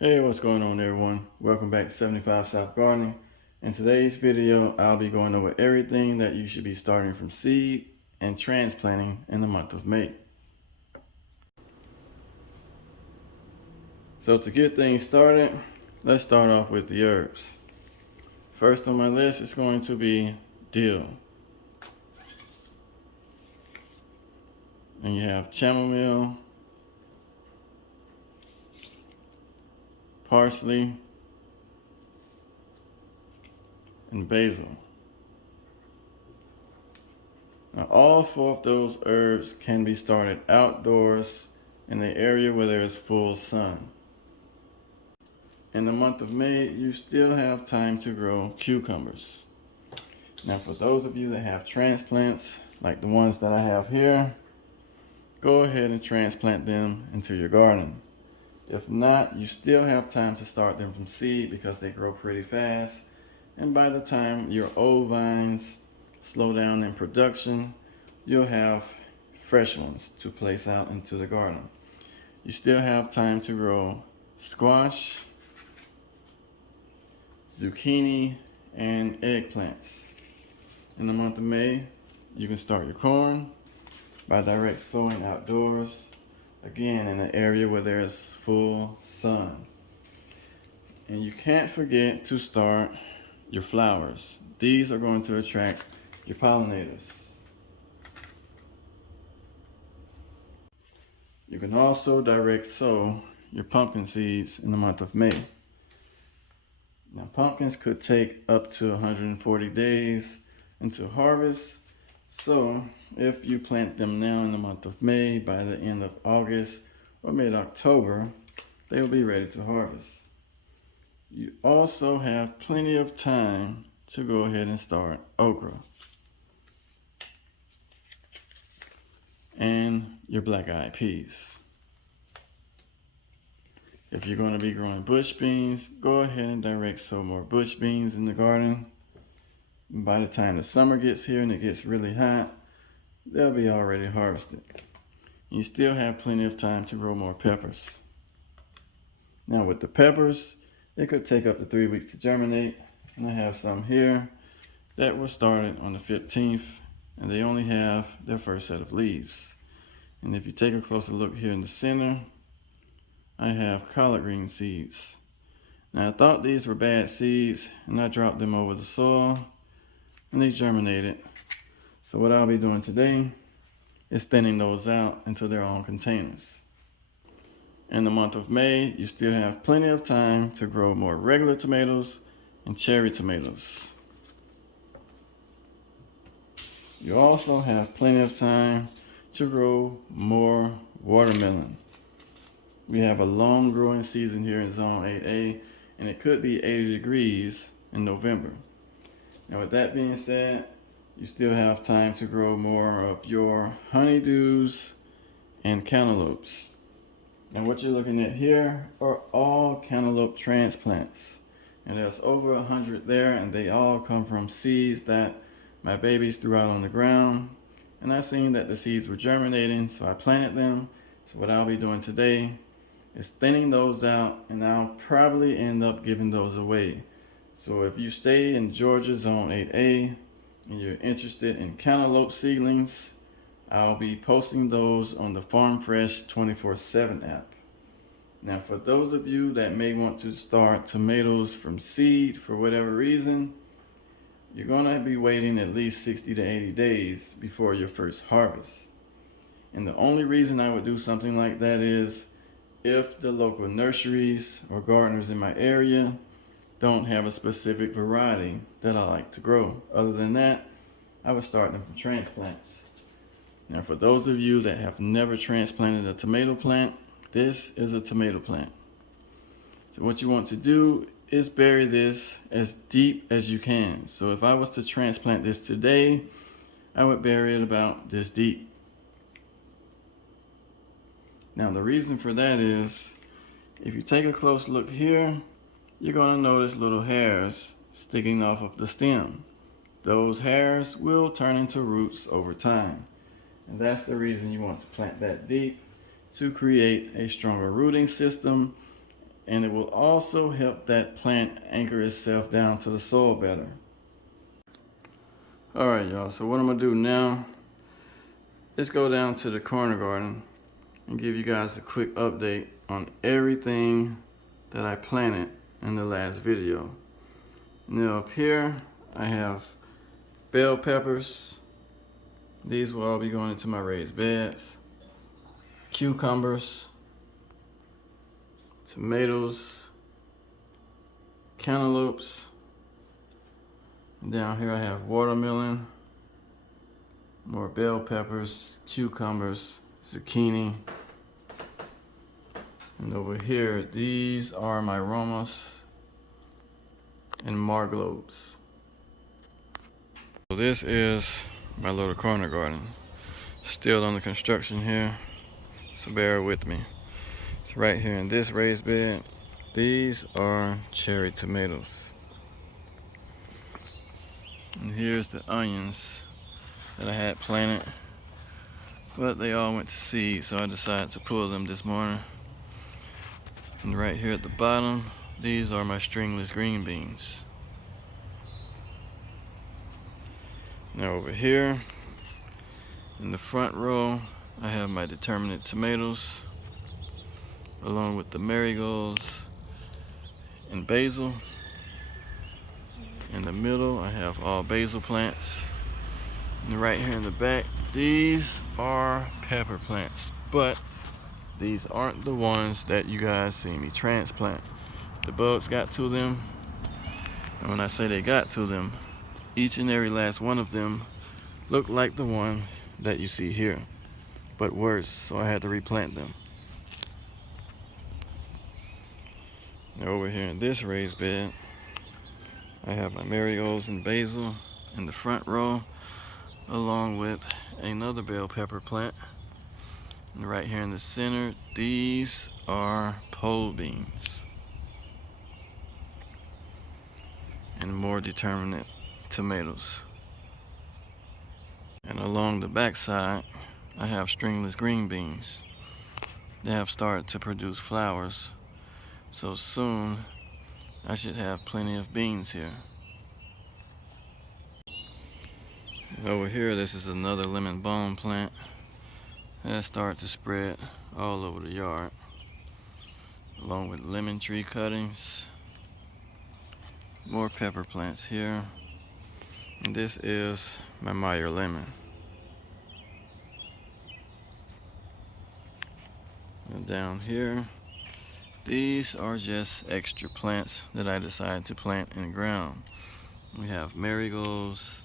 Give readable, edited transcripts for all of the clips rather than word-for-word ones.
Hey, what's going on everyone? Welcome back to 75 South Gardening. In today's video, I'll be going over everything that you should be starting from seed and transplanting in the month of May. So to get things started, let's start off with the herbs. First on my list is going to be dill. And you have chamomile, parsley, and basil. Now all four of those herbs can be started outdoors in the area where there is full sun. In the month of May, you still have time to grow cucumbers. Now for those of you that have transplants, like the ones that I have here, go ahead and transplant them into your garden. If not, you still have time to start them from seed because they grow pretty fast. And by the time your old vines slow down in production, you'll have fresh ones to place out into the garden. You still have time to grow squash, zucchini, and eggplants. In the month of May, you can start your corn by direct sowing outdoors, again in an area where there's full sun. And you can't forget to start your flowers. These are going to attract your pollinators. You can also direct sow your pumpkin seeds in the month of May. Now pumpkins could take up to 140 days until harvest. So if you plant them now in the month of May, by the end of August or mid-October, they will be ready to harvest. You also have plenty of time to go ahead and start okra and your black-eyed peas. If you're going to be growing bush beans, go ahead and direct sow more bush beans in the garden. By the time the summer gets here and it gets really hot, they'll be already harvested. You still have plenty of time to grow more peppers. Now with the peppers, it could take up to 3 weeks to germinate. And I have some here that were started on the 15th, and they only have their first set of leaves. And if you take a closer look here in the center, I have collard green seeds. Now I thought these were bad seeds, and I dropped them over the soil, and they germinated. So what I'll be doing today is thinning those out into their own containers. In the month of May, you still have plenty of time to grow more regular tomatoes and cherry tomatoes. You also have plenty of time to grow more watermelon. We have a long growing season here in Zone 8A, and it could be 80 degrees in November. Now with that being said, you still have time to grow more of your honeydews and cantaloupes. And what you're looking at here are all cantaloupe transplants. And there's over 100 there, and they all come from seeds that my babies threw out on the ground. And I seen that the seeds were germinating, so I planted them. So what I'll be doing today is thinning those out, and I'll probably end up giving those away. So if you stay in Georgia Zone 8A and you're interested in cantaloupe seedlings, I'll be posting those on the Farm Fresh 24/7 app. Now for those of you that may want to start tomatoes from seed for whatever reason, you're going to be waiting at least 60 to 80 days before your first harvest. And the only reason I would do something like that is if the local nurseries or gardeners in my area don't have a specific variety that I like to grow. Other than that, I would start them from transplants. Now for those of you that have never transplanted a tomato plant, this is a tomato plant. So what you want to do is bury this as deep as you can. So if I was to transplant this today, I would bury it about this deep. Now the reason for that is, if you take a close look here, you're going to notice little hairs sticking off of the stem. Those hairs will turn into roots over time. And that's the reason you want to plant that deep, to create a stronger rooting system and it will also help that plant anchor itself down to the soil better. Alright y'all, so what I'm going to do now is go down to the corner garden and give you guys a quick update on everything that I planted in the last video. Now up here I have bell peppers. These will all be going into my raised beds. Cucumbers, tomatoes, cantaloupes. And down here I have watermelon, more bell peppers, cucumbers, zucchini. And over here, these are my romas and marglobes. So this is my little corner garden. Still under construction here, so bear with me. It's right here in this raised bed. These are cherry tomatoes. And here's the onions that I had planted, but they all went to seed, so I decided to pull them this morning. And right here at the bottom, these are my stringless green beans. Now over here, in the front row, I have my determinate tomatoes, along with the marigolds and basil. In the middle, I have all basil plants. And right here in the back, these are pepper plants, but these aren't the ones that you guys see me transplant. The bugs got to them, and when I say they got to them, each and every last one of them look like the one that you see here, but worse, so I had to replant them. Now over here in this raised bed, I have my marigolds and basil in the front row, along with another bell pepper plant. And right here in the center, these are pole beans and more determinate tomatoes. And along the back side, I have stringless green beans. They have started to produce flowers, so soon I should have plenty of beans here. And over here, this is another lemon balm plant that started to spread all over the yard, along with lemon tree cuttings, more pepper plants here, and this is my Meyer lemon. And down here, these are just extra plants that I decided to plant in the ground. We have marigolds,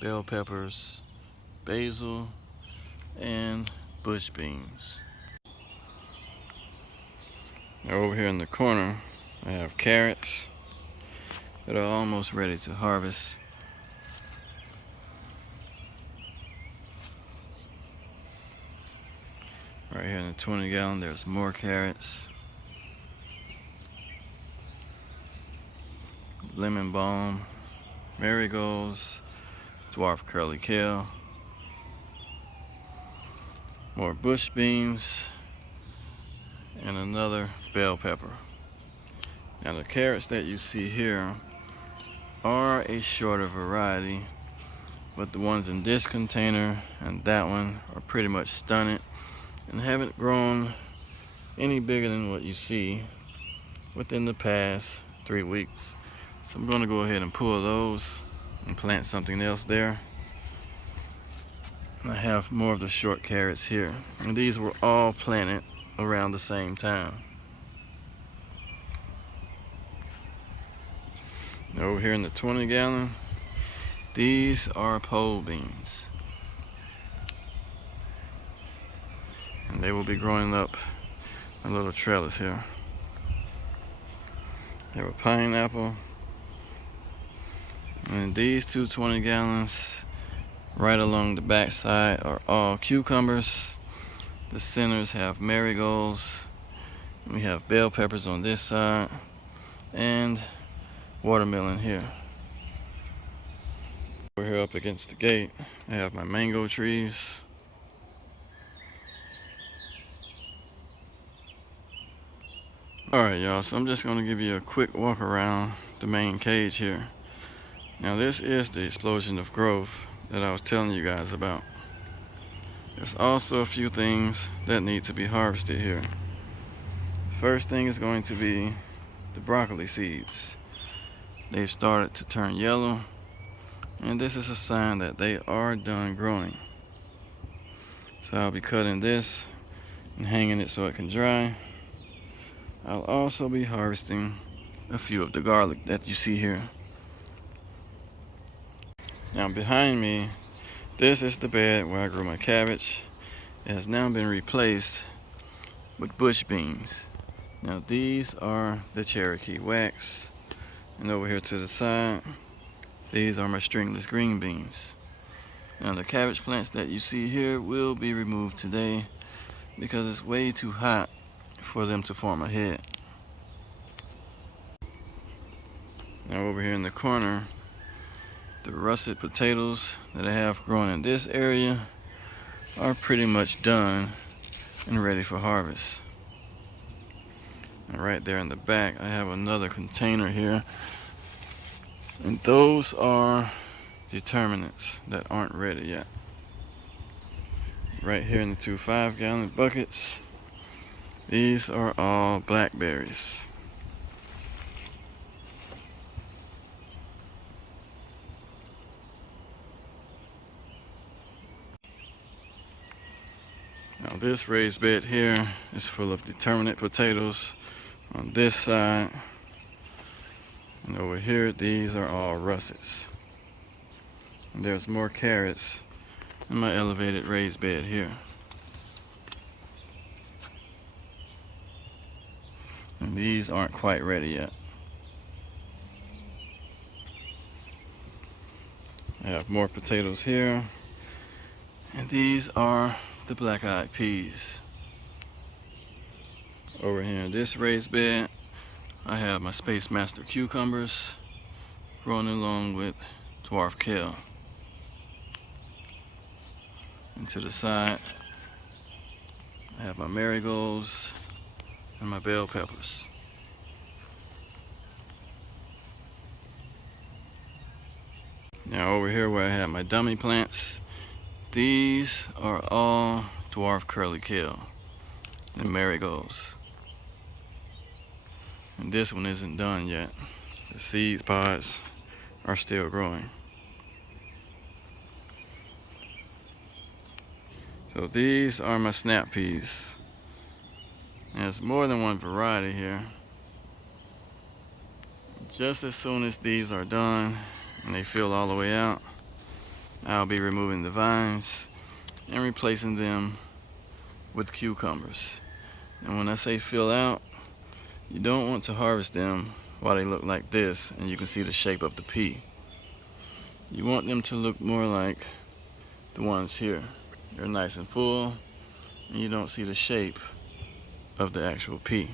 bell peppers, basil, and bush beans. Now over here in the corner, I have carrots that are almost ready to harvest. Right here in the 20 gallon, there's more carrots. Lemon balm, marigolds, dwarf curly kale, more bush beans, and another bell pepper. Now the carrots that you see here are a shorter variety, but the ones in this container and that one are pretty much stunted and haven't grown any bigger than what you see within the past 3 weeks. So I'm going to go ahead and pull those and plant something else there. And I have more of the short carrots here, and these were all planted around the same time. Over here in the 20 gallon, these are pole beans, and they will be growing up a little trellis here. They have a pineapple, and these two 20 gallons right along the back side are all cucumbers. The centers have marigolds. We have bell peppers on this side and watermelon here. Over here up against the gate, I have my mango trees. Alright y'all, so I'm just going to give you a quick walk around the main cage here. Now this is the explosion of growth that I was telling you guys about. There's also a few things that need to be harvested here. First thing is going to be the broccoli seeds. They've started to turn yellow, and this is a sign that they are done growing. So I'll be cutting this and hanging it so it can dry. I'll also be harvesting a few of the garlic that you see here. Now behind me, this is the bed where I grew my cabbage. It has now been replaced with bush beans. Now these are the Cherokee wax, and over here to the side, these are my stringless green beans. Now the cabbage plants that you see here will be removed today because it's way too hot for them to form a head. Now over here in the corner, the russet potatoes that I have growing in this area are pretty much done and ready for harvest. And right there in the back, I have another container here, and those are determinants that aren't ready yet. Right here in the 2 5-gallon buckets, these are all blackberries. Now this raised bed here is full of determinate potatoes on this side, and over here these are all russets. And there's more carrots in my elevated raised bed here. And these aren't quite ready yet. I have more potatoes here, and these are the black-eyed peas. Over here in this raised bed, I have my Space Master cucumbers growing along with dwarf kale. And to the side, I have my marigolds and my bell peppers. Now over here where I have my dummy plants, these are all dwarf curly kale and marigolds. And this one isn't done yet. The seed pods are still growing. So these are my snap peas. There's more than one variety here. Just as soon as these are done and they fill all the way out, I'll be removing the vines and replacing them with cucumbers. And when I say fill out, you don't want to harvest them while they look like this and you can see the shape of the pea. You want them to look more like the ones here. They're nice and full, and you don't see the shape of the actual pea.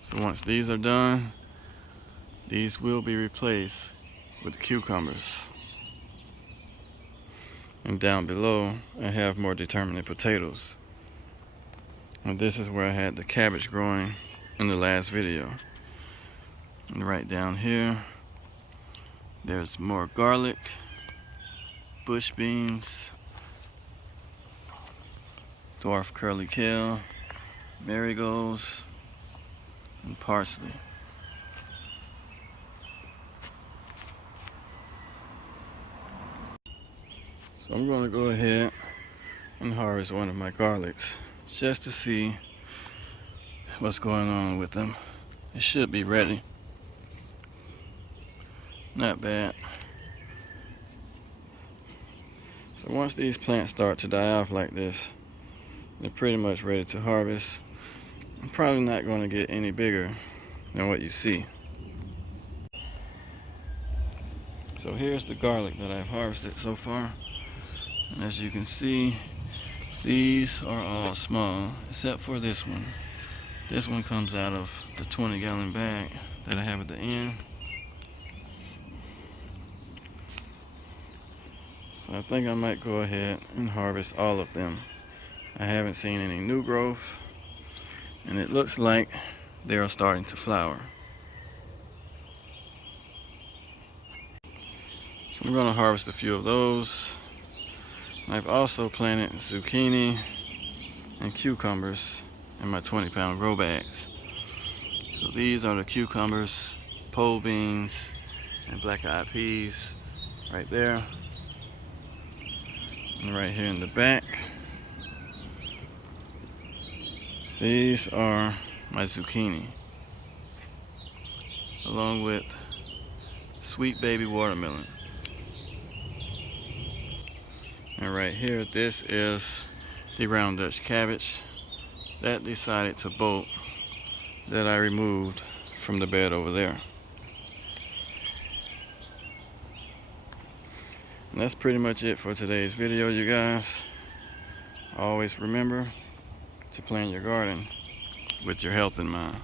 So once these are done, these will be replaced with cucumbers. And down below, I have more determinate potatoes. And this is where I had the cabbage growing in the last video. And right down here, there's more garlic, bush beans, dwarf curly kale, marigolds, and parsley. So I'm going to go ahead and harvest one of my garlics just to see what's going on with them. It should be ready. Not bad. So once these plants start to die off like this, they're pretty much ready to harvest. I'm probably not going to get any bigger than what you see. So here's the garlic that I've harvested so far. And as you can see, these are all small, except for this one. This one comes out of the 20-gallon bag that I have at the end. So I think I might go ahead and harvest all of them. I haven't seen any new growth, And it looks like they are starting to flower. So I'm going to harvest a few of those. I've also planted zucchini and cucumbers in my 20-pound grow bags. So these are the cucumbers, pole beans, and black-eyed peas right there. And right here in the back, these are my zucchini, along with sweet baby watermelon. And right here, this is the round Dutch cabbage that decided to bolt, that I removed from the bed over there. And that's pretty much it for today's video, you guys. Always remember to plan your garden with your health in mind.